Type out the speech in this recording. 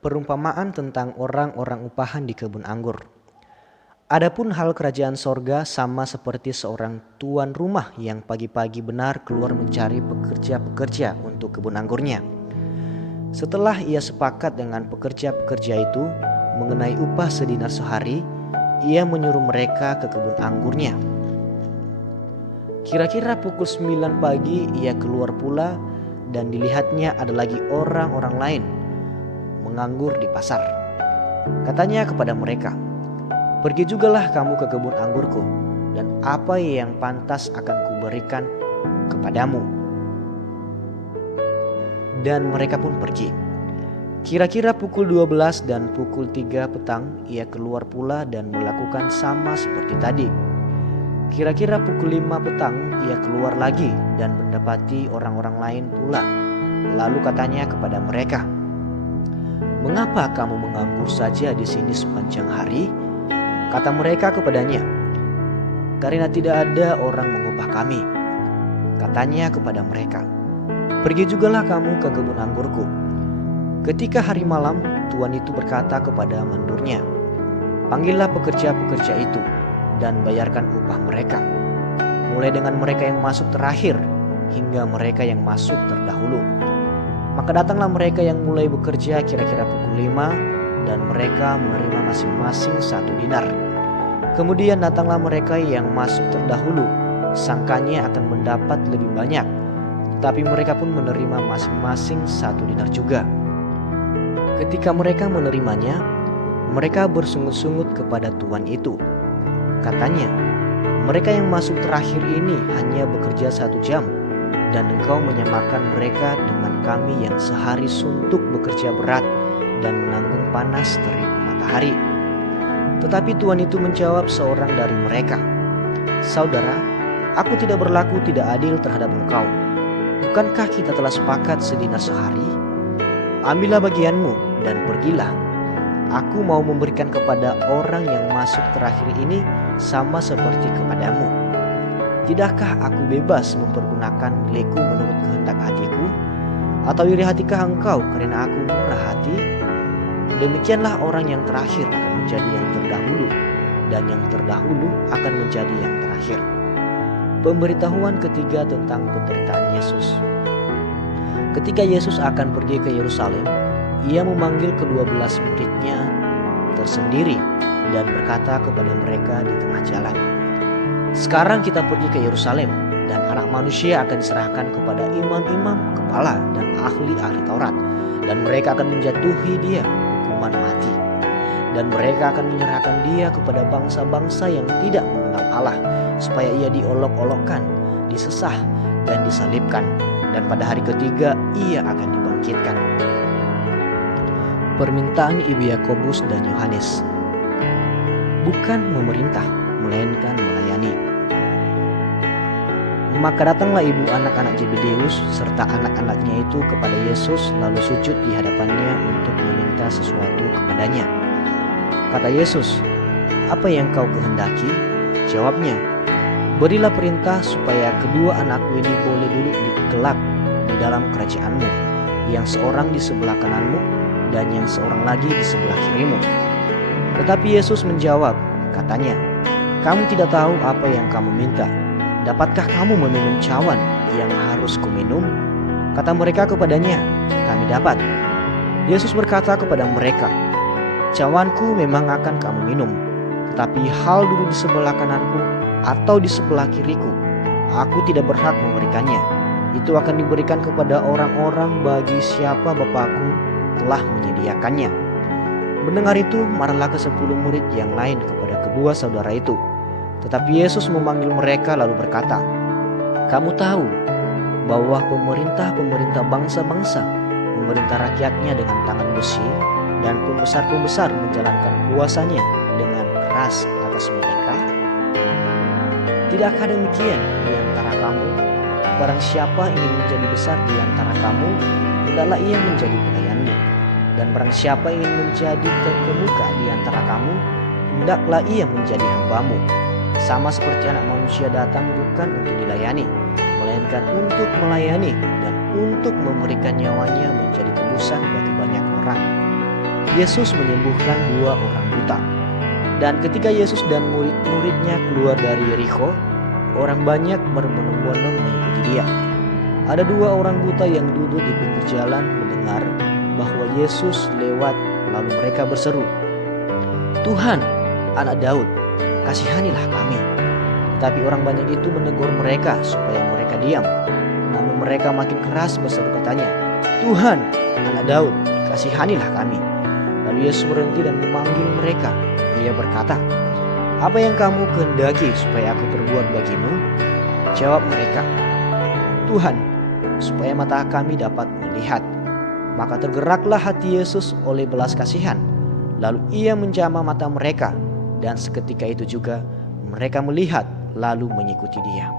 Perumpamaan tentang orang-orang upahan di kebun anggur. Adapun hal kerajaan sorga sama seperti seorang tuan rumah yang pagi-pagi benar keluar mencari pekerja-pekerja untuk kebun anggurnya. Setelah ia sepakat dengan pekerja-pekerja itu mengenai upah sedinar sehari, ia menyuruh mereka ke kebun anggurnya. Kira-kira pukul 9 pagi ia keluar pula dan dilihatnya ada lagi orang-orang lain menganggur di pasar. Katanya kepada mereka, "Pergi jugalah kamu ke kebun anggurku, dan apa yang pantas akan kuberikan kepadamu." Dan mereka pun pergi. Kira-kira pukul 12 dan pukul 3 petang ia keluar pula dan melakukan sama seperti tadi. Kira-kira pukul 5 petang ia keluar lagi dan mendapati orang-orang lain pula. Lalu katanya kepada mereka, "Mengapa kamu menganggur saja di sini sepanjang hari?" Kata mereka kepadanya, "Karena tidak ada orang mengupah kami." Katanya kepada mereka, "Pergi jugalah kamu ke kebun anggurku." Ketika hari malam, tuan itu berkata kepada mandurnya, "Panggillah pekerja-pekerja itu dan bayarkan upah mereka, mulai dengan mereka yang masuk terakhir hingga mereka yang masuk terdahulu." Maka datanglah mereka yang mulai bekerja kira-kira pukul 5 dan mereka menerima masing-masing 1 dinar. Kemudian datanglah mereka yang masuk terdahulu, sangkanya akan mendapat lebih banyak, tetapi mereka pun menerima masing-masing 1 dinar juga. Ketika mereka menerimanya, mereka bersungut-sungut kepada tuan itu. Katanya, "Mereka yang masuk terakhir ini hanya bekerja 1 jam, dan engkau menyamakan mereka dengan kami yang sehari suntuk bekerja berat dan menanggung panas terik matahari." Tetapi tuan itu menjawab seorang dari mereka, "Saudara, aku tidak berlaku tidak adil terhadap engkau. Bukankah kita telah sepakat sedinar sehari? Ambillah bagianmu dan pergilah. Aku mau memberikan kepada orang yang masuk terakhir ini sama seperti kepadamu. Tidakkah aku bebas mempergunakan milikku menurut kehendak hatiku? Atau iri hatikah engkau karena aku murah hati? Demikianlah orang yang terakhir akan menjadi yang terdahulu, dan yang terdahulu akan menjadi yang terakhir." Pemberitahuan ketiga tentang penderitaan Yesus. Ketika Yesus akan pergi ke Yerusalem, ia memanggil ke-12 muridnya tersendiri dan berkata kepada mereka di tengah jalan, "Sekarang kita pergi ke Yerusalem, dan Anak Manusia akan diserahkan kepada imam-imam kepala dan ahli-ahli Taurat, dan mereka akan menjatuhi dia hukuman mati. Dan mereka akan menyerahkan dia kepada bangsa-bangsa yang tidak mengenal Allah, supaya ia diolok-olokkan, disesah, dan disalibkan, dan pada hari ketiga ia akan dibangkitkan." Permintaan Ibu Yakobus dan Yohanes. Bukan memerintah, melainkan melayani. Maka datanglah ibu anak-anak Zebedeus serta anak-anaknya itu kepada Yesus, lalu sujud di hadapannya untuk meminta sesuatu kepadanya. Kata Yesus, "Apa yang kau kehendaki?" Jawabnya, "Berilah perintah supaya kedua anakku ini boleh duduk di kelak di dalam kerajaanmu, yang seorang di sebelah kananmu dan yang seorang lagi di sebelah kirimu." Tetapi Yesus menjawab, katanya, "Kamu tidak tahu apa yang kamu minta. Dapatkah kamu meminum cawan yang harus kuminum?" Kata mereka kepadanya, "Kami dapat." Yesus berkata kepada mereka, "Cawanku memang akan kamu minum, tetapi hal duduk di sebelah kananku atau di sebelah kiriku, aku tidak berhak memberikannya. Itu akan diberikan kepada orang-orang bagi siapa Bapakku telah menyediakannya." Mendengar itu, marahlah ke-10 murid yang lain kepada kedua saudara itu. Tetapi Yesus memanggil mereka lalu berkata, "Kamu tahu bahwa pemerintah-pemerintah bangsa-bangsa memerintah rakyatnya dengan tangan besi, dan pembesar-pembesar menjalankan kuasanya dengan keras atas mereka? Tidakkah demikian di antara kamu? Barang siapa ingin menjadi besar di antara kamu, hendaklah ia menjadi pelayanmu. Dan barang siapa ingin menjadi terkemuka di antara kamu, hendaklah ia menjadi hambamu. Sama seperti Anak Manusia datang bukan untuk dilayani, melainkan untuk melayani dan untuk memberikan nyawanya menjadi tebusan bagi banyak orang. Yesus menyembuhkan 2 orang buta. Dan ketika Yesus dan murid-muridnya keluar dari Yerikho, orang banyak berbondong-bondong mengikuti dia. Ada 2 orang buta yang duduk di pinggir jalan mendengar bahwa Yesus lewat, lalu mereka berseru, "Tuhan, Anak Daud, kasihanilah kami." Tapi orang banyak itu menegur mereka supaya mereka diam. Namun mereka makin keras berseru katanya, "Tuhan, Anak Daud, kasihanilah kami." Lalu Yesus berhenti dan memanggil mereka. Ia berkata, "Apa yang kamu kehendaki supaya aku perbuat bagimu?" Jawab mereka, "Tuhan, supaya mata kami dapat melihat." Maka tergeraklah hati Yesus oleh belas kasihan. Lalu ia menjamah mata mereka, dan seketika itu juga mereka melihat lalu mengikuti dia.